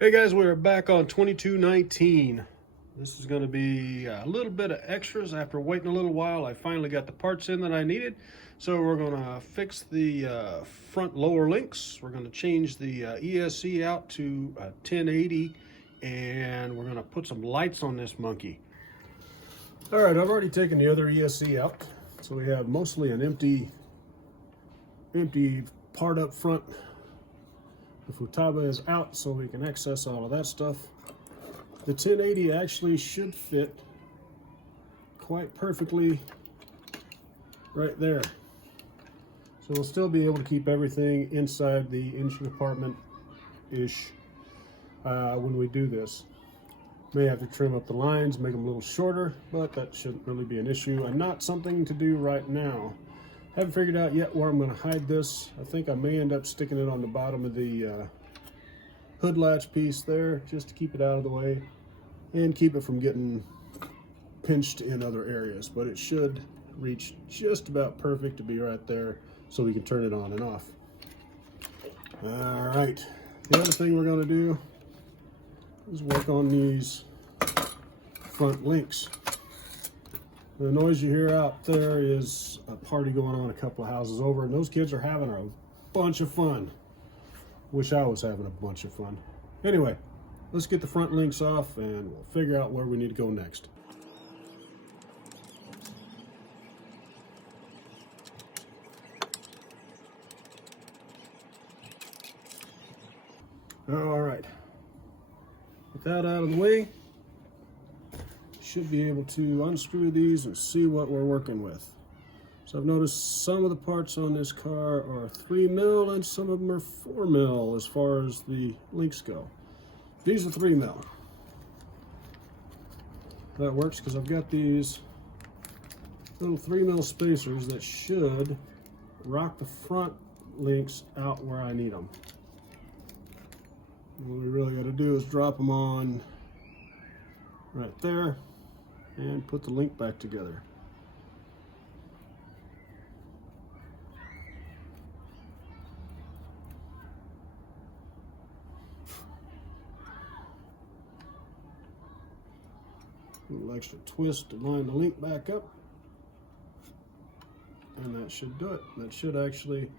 Hey guys, we're back on 2219. This is going to be a little bit of extras. After waiting a little while, I finally got the parts in that I needed. So we're going to fix the front lower links. We're going to change the ESC out to 1080, and we're going to put some lights on this monkey. All right, I've already taken the other ESC out. So we have mostly an empty part up front. The futaba is out, so we can access all of that stuff. The 1080 actually should fit quite perfectly right there. So we'll still be able to keep everything inside the engine compartment-ish when we do this. May have to trim up the lines, make them a little shorter, but that shouldn't really be an issue, and not something to do right now. Haven't figured out yet where I'm going to hide this. I think I may end up sticking it on the bottom of the hood latch piece there, just to keep it out of the way and keep it from getting pinched in other areas. But it should reach just about perfect to be right there, so we can turn it on and off. All right, the other thing we're going to do is work on these front links. The noise you hear out there is a party going on a couple of houses over, and those kids are having a bunch of fun. Wish I was having a bunch of fun. Anyway, let's get the front links off and we'll figure out where we need to go next. All right, with that out of the way, should be able to unscrew these and see what we're working with. So I've noticed some of the parts on this car are 3 mil and some of them are 4 mil as far as the links go. These are 3 mil. That works because I've got these little 3 mil spacers that should rock the front links out where I need them. What we really got to do is drop them on right there and put the link back together. A little extra twist to line the link back up, and that should do it. That should actually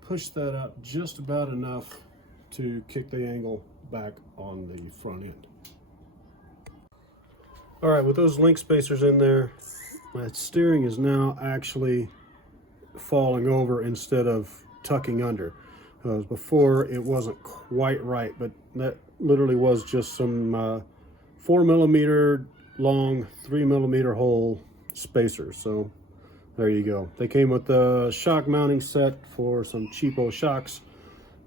push that out just about enough to kick the angle back on the front end. All right, with those link spacers in there, my steering is now actually falling over instead of tucking under. Before it wasn't quite right, but that literally was just some 4 millimeter long, 3 millimeter hole spacers. So there you go. They came with the shock mounting set for some cheapo shocks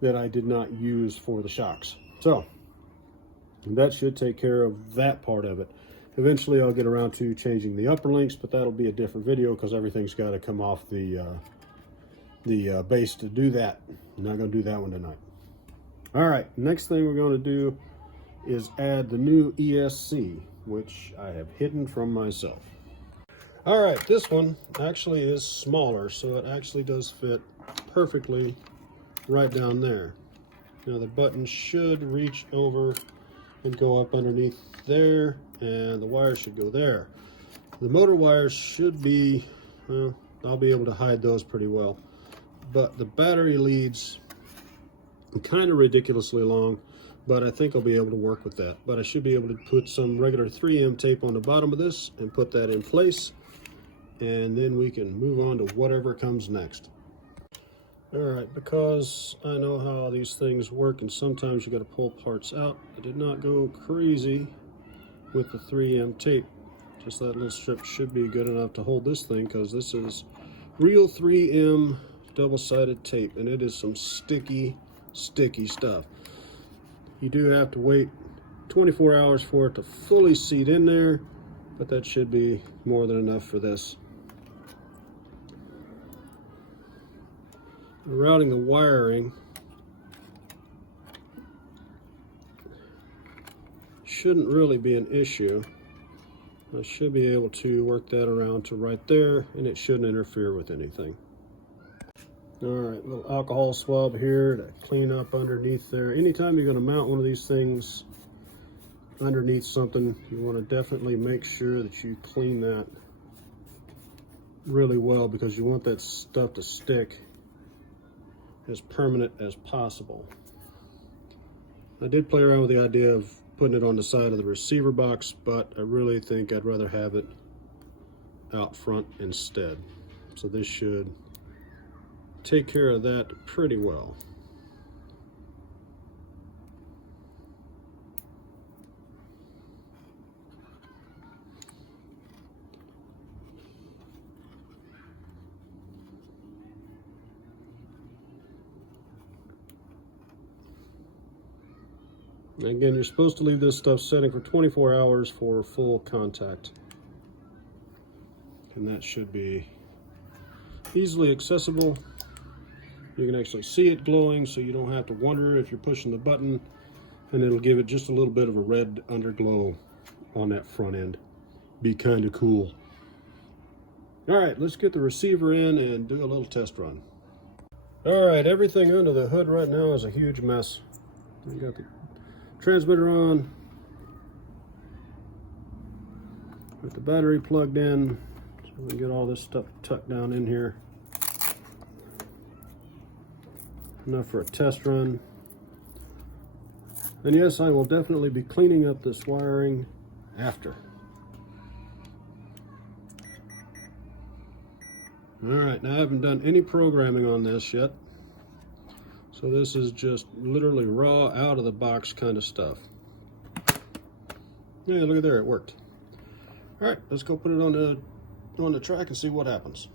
that I did not use for the shocks. So that should take care of that part of it. Eventually I'll get around to changing the upper links, but that'll be a different video because everything's got to come off the base to do that. I'm not going to do that one tonight. All right, next thing we're going to do is add the new ESC, which I have hidden from myself. All right, this one actually is smaller, so it actually does fit perfectly right down there. Now the button should reach over and go up underneath there, and the wires should go there. The motor wires should be, well, I'll be able to hide those pretty well. But the battery leads are kind of ridiculously long, but I think I'll be able to work with that. But I should be able to put some regular 3M tape on the bottom of this and put that in place, and then we can move on to whatever comes next. All right, because I know how these things work and sometimes you got to pull parts out, I did not go crazy with the 3M tape. Just that little strip should be good enough to hold this thing, because this is real 3M double-sided tape, and it is some sticky stuff. You do have to wait 24 hours for it to fully seat in there, but that should be more than enough for this. Routing the wiring shouldn't really be an issue. I should be able to work that around to right there, and it shouldn't interfere with anything. All right, little alcohol swab here to clean up underneath there. Anytime you're going to mount one of these things underneath something, you want to definitely make sure that you clean that really well, because you want that stuff to stick as permanent as possible. I did play around with the idea of putting it on the side of the receiver box, but I really think I'd rather have it out front instead. So this should take care of that pretty well. Again, you're supposed to leave this stuff setting for 24 hours for full contact. And that should be easily accessible. You can actually see it glowing, so you don't have to wonder if you're pushing the button, and it'll give it just a little bit of a red underglow on that front end. Be kind of cool. All right, let's get the receiver in and do a little test run. All right, everything under the hood right now is a huge mess. We got the transmitter on, with the battery plugged in, so we can get all this stuff tucked down in here. Enough for a test run. And yes, I will definitely be cleaning up this wiring after. All right, now I haven't done any programming on this yet. So this is just literally raw, out of the box kind of stuff. Yeah, look at there, it worked. All right, let's go put it on the track and see what happens.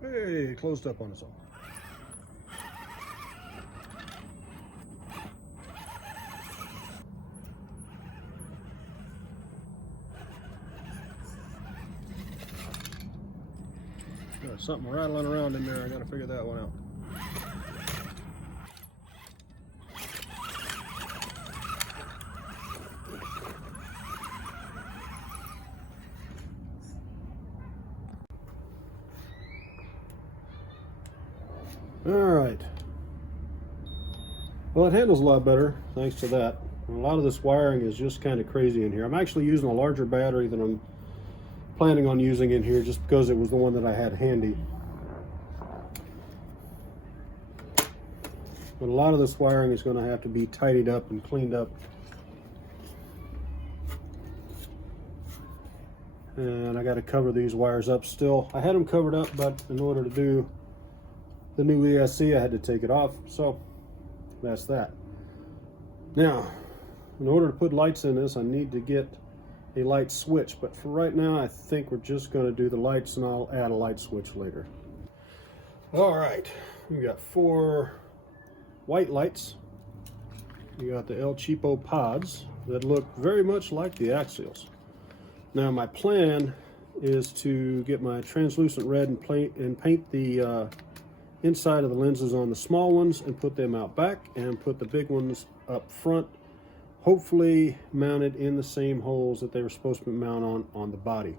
Hey, it closed up on its own. Got something rattling around in there. I gotta figure that one out. All right. Well, it handles a lot better thanks to that. A lot of this wiring is just kind of crazy in here. I'm actually using a larger battery than I'm planning on using in here, just because it was the one that I had handy. But a lot of this wiring is going to have to be tidied up and cleaned up. And I got to cover these wires up still. I had them covered up, but in order to do the new ESC, I had to take it off, so that's that. Now, in order to put lights in this, I need to get a light switch, but for right now, I think we're just going to do the lights, and I'll add a light switch later. All right, we got 4 white lights. You got the El Cheapo pods that look very much like the axials. Now, my plan is to get my translucent red and paint the inside of the lenses on the small ones and put them out back, and put the big ones up front, hopefully mounted in the same holes that they were supposed to mount on the body.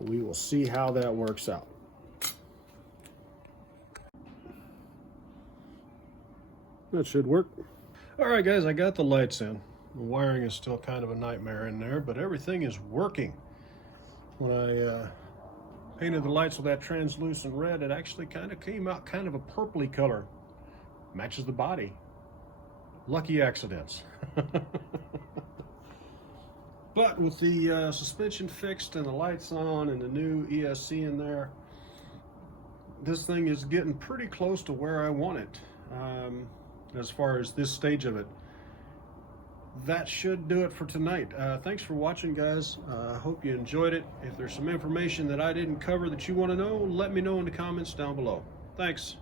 We will see how that works out. That should work. All right, guys, I got the lights in. The wiring is still kind of a nightmare in there, but everything is working. When I painted the lights with that translucent red, it actually kind of came out kind of a purpley color. Matches the body. Lucky accidents. But with the suspension fixed and the lights on and the new ESC in there, this thing is getting pretty close to where I want it, as far as this stage of it. That should do it for tonight. Thanks for watching, guys. I hope you enjoyed it. If there's some information that I didn't cover that you want to know, let me know in the comments down below. Thanks.